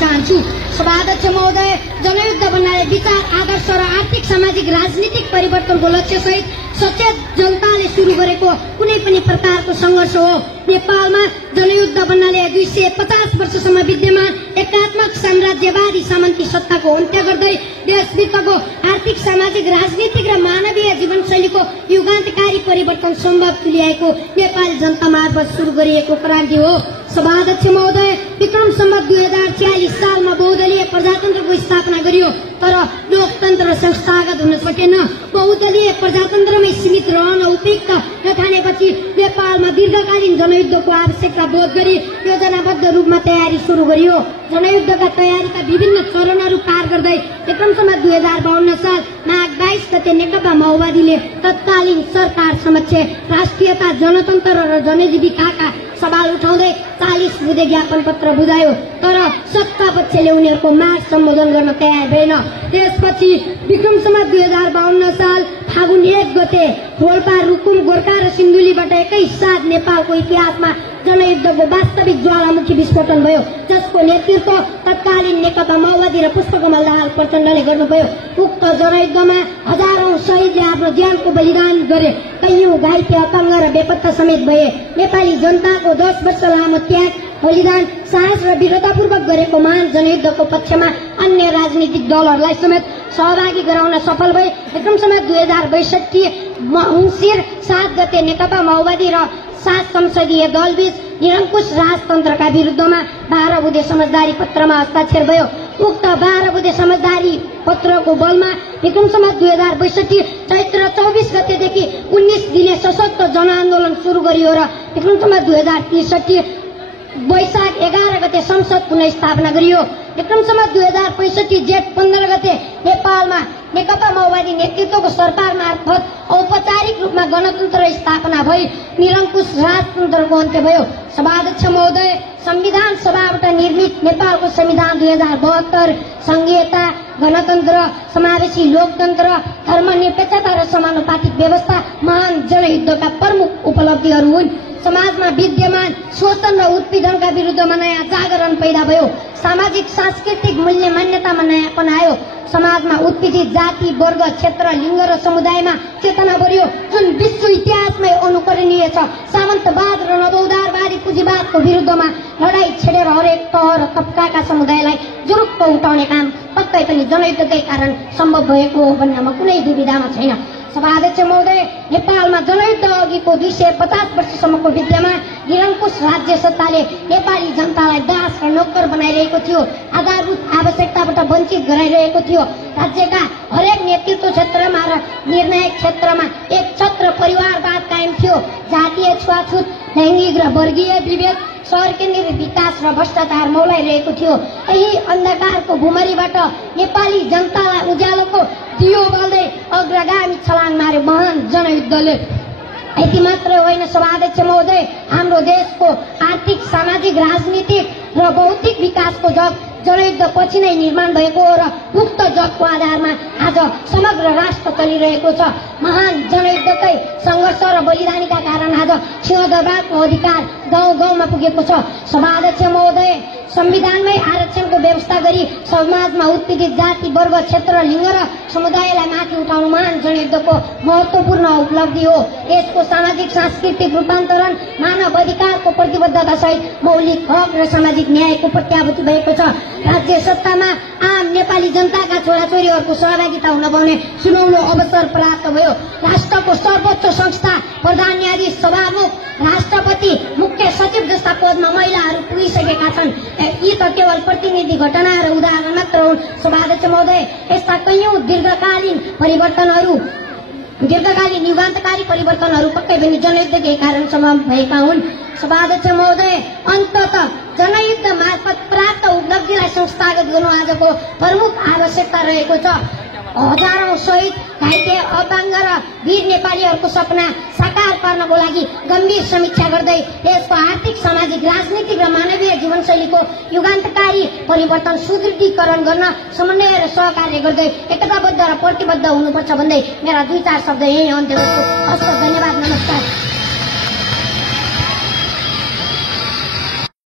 चाहन्छु। सभाध्यक्ष महोदय, जनयुद्ध भन्नाले विचार, आदर्श र आर्थिक, सामाजिक, राजनीतिक परिवर्तनको लक्ष्य सहित सचेत जनताले सुरु गरेको कुनै पनि प्रकारको संघर्ष हो। नेपालमा जनयुद्ध भन्नाले 250 वर्षसम्म विद्यमान एकात्मक साम्राज्यवादी सामन्ती सत्ताको अन्त्य गर्दै देशभित्रको आर्थिक, सामाजिक, राजनीतिक र मानवीय जीवनशैलीको युगान्तकारी परिवर्तन सम्भव तुल्याएको नेपाली जनता मार्फत सुरु गरिएको क्रान्ति हो। सभाध्यक्ष महोदय, विक्रम सम्वत 2046 सालमा बहुदलीय प्रजातन्त्रको स्थापना गरियो, तर लोकतन्त्र संस्थागत हुन सकेन। बहुदलीय प्रजातन्त्रमै सीमित रहन उपयुक्त नठानेपछि नेपालमा दीर्घकालीन जनयुद्धको आवश्यकता बोध गरी योजनाबद्ध रूपमा तयारी सुरु गरियो। जनयुद्धका तयारीका विभिन्न चरणहरू पार गर्दै विक्रम सम्वत 2052 साल माघ 22 गते नेकपा माओवादीले तत्कालीन सरकार समक्ष राष्ट्रियता, जनतन्त्र र जनजीविकाका सवाल उठाउँदै 40 बुँदे ज्ञापन पत्र बुझायो, तर सत्ता पक्षले उनीहरूको माग सम्बोधन गर्न तयार भएन। त्यसपछि विक्रम सम्वत 2052 साल फागुन 1 गते रोल्पा, रुकुम, गोर्खा र सिन्धुलीबाट एकैसाथ नेपालको इतिहासमा जनयुद्धको वास्तविक ज्वालामुखी विस्फोटन भयो, जसको नेतृत्व तत्कालीन नेकपा माओवादी र पुष्पकमल दाहाल प्रचण्डले गर्नुभयो। उक्त जनयुद्धमा हजारौं शहीदले आफ्नो ज्यानको बलिदान गरे, कैयौं घाइते, अपाङ्ग र बेपत्ता समेत भए। नेपाली जनताको 10 वर्ष लामो त्याग, बलिदान, साहस र वीरतापूर्वक गरेको महान जनयुद्धको पक्षमा अन्य राजनीतिक दलहरूलाई समेत सहभागी गराउन सफल भए। विक्रम सम्वत 2062 मङ्सिर 7 गते नेकपा माओवादी र 7 संसदीय दलबीच निरङ्कुश राजतन्त्रका विरुद्धमा 12 बुँदे समझदारी पत्रमा हस्ताक्षर भयो। उक्त 12 बुँदे समझदारी पत्रको बलमा विक्रम सम्वत 2062 चैत्र 24 गतेदेखि 19 दिने सशक्त जनआन्दोलन सुरु गरियो र विक्रम सम्वत 2063 वैशाख 11 गते संसद पुनः स्थापना गरियो। विक्रम सम्वत 2065 जेठ 15 गते नेपालमा नेकपा माओवादी नेतृत्वको सरकार मार्फत औपचारिक रूपमा गणतन्त्र स्थापना भई निरङ्कुश राजतन्त्रको अन्त्य भयो। सभाध्यक्ष महोदय, संविधान सभाबाट निर्मित नेपालको संविधान 2072 संघीयता, गणतन्त्र, समावेशी लोकतन्त्र, धर्मनिरपेक्षता र समानुपातिक व्यवस्था महान जनयुद्धका प्रमुख उपलब्धिहरू हुन्। समाजमा विद्यमान शोषण र उत्पीडनका विरुद्धमा नयाँ जागरण पैदा भयो। सामाजिक, सांस्कृतिक मूल्य मान्यतामा नयाँपन आयो। समाजमा उत्पीडित जाति, वर्ग, क्षेत्र, लिङ्ग र समुदायमा चेतना बढ्यो, जुन विश्व इतिहासमै अनुकरणीय छ। सामन्तवाद र नवोदारवादी पुँजीवादको विरुद्धमा लडाईँ छेडेर हरेक तह र तबकाका समुदायलाई जुरुक्क उठाउने काम पक्कै पनि जनयुद्धकै कारण सम्भव भएको हो भन्नमा कुनै दुविधामा छैन। सभाध्यक्ष महोदय, नेपालमा जनयुद्ध अघिको 250 वर्षसम्मको विद्यमान निरङ्कुश राज्य सत्ताले नेपाली जनतालाई दास र नोकर बनाइरहेको थियो, आधारभूत आवश्यकताबाट वञ्चित गराइरहेको थियो। राज्यका हरेक नेतृत्व क्षेत्रमा र निर्णायक क्षेत्रमा एक छत्र परिवारवाद कायम थियो। जातीय छुवाछुत, लैङ्गिक र वर्गीय विभेद, शहर केन्द्रित विकास र भ्रष्टाचार मौलाइरहेको थियो। यही अन्धकारको भुमरीबाट नेपाली जनतालाई उज्यालोको दियो बाल्दै अग्रगामी छलाङ मार्यो महान जनयुद्धले। यति मात्र होइन सभाध्यक्ष महोदय, हाम्रो देशको आर्थिक, सामाजिक, राजनीतिक र बौद्धिक विकासको जग जनयुद्ध पछि नै निर्माण भएको हो र उक्त जगको आधारमा आज समग्र राष्ट्र चलिरहेको छ। महान जनयुद्धकै संघर्ष र बलिदानीका कारण आज सिंहदरबारको अधिकार गाउँ गाउँमा पुगेको छ। सभाध्यक्ष महोदय, संविधानमै आरक्षणको व्यवस्था गरी समाजमा उत्पीडित जाति, वर्ग, क्षेत्र, लिङ्ग र समुदायलाई माथि उठाउनु महान जनयुद्धको महत्त्वपूर्ण उपलब्धि हो। यसको सामाजिक, सांस्कृतिक रूपान्तरण मानव अधिकारको प्रतिबद्धता सहित मौलिक हक र सामाजिक न्यायको प्रत्याभूति भएको छ। राज्य सत्तामा आम नेपाली जनताका छोराछोरीहरूको सहभागिता हुन पाउने सुनौलो अवसर प्राप्त भयो। राष्ट्रको सर्वोच्च संस्था, प्रधान न्यायाधीश, सभामुख, राष्ट्रपति, मुख्य सचिव जस्ता पदमा महिलाहरू पुगिसकेका छन्। यी त केवल प्रतिनिधि घटना र उदाहरण मात्र हुन्। सभाध्यक्ष महोदय, यस्ता कैयौं दीर्घकालीन युगान्तकारी परिवर्तनहरू पक्कै पनि जनयुद्धकै कारण सम्भव भएका हुन्। सभाध्यक्ष महोदय, अन्ततः जनयुद्ध मार्फत प्राप्त उपलब्धिलाई संस्थागत गर्नु आजको प्रमुख आवश्यकता रहेको छ। हजारौं शहीद, घाइते, अपाङ्ग र वीर नेपालीहरूको सपना साकार पार्नको लागि गम्भीर समीक्षा गर्दै देशको आर्थिक, सामाजिक, राजनीतिक र मानवीय जीवनशैलीको युगान्तकारी परिवर्तन सुदृढीकरण गर्न समन्वय र सहकार्य गर्दै एकताबद्ध र प्रतिबद्ध हुनुपर्छ भन्दै मेरा 2-4 शब्द यही अन्त्य गर्छु। हस्त, धन्यवाद, नमस्कार।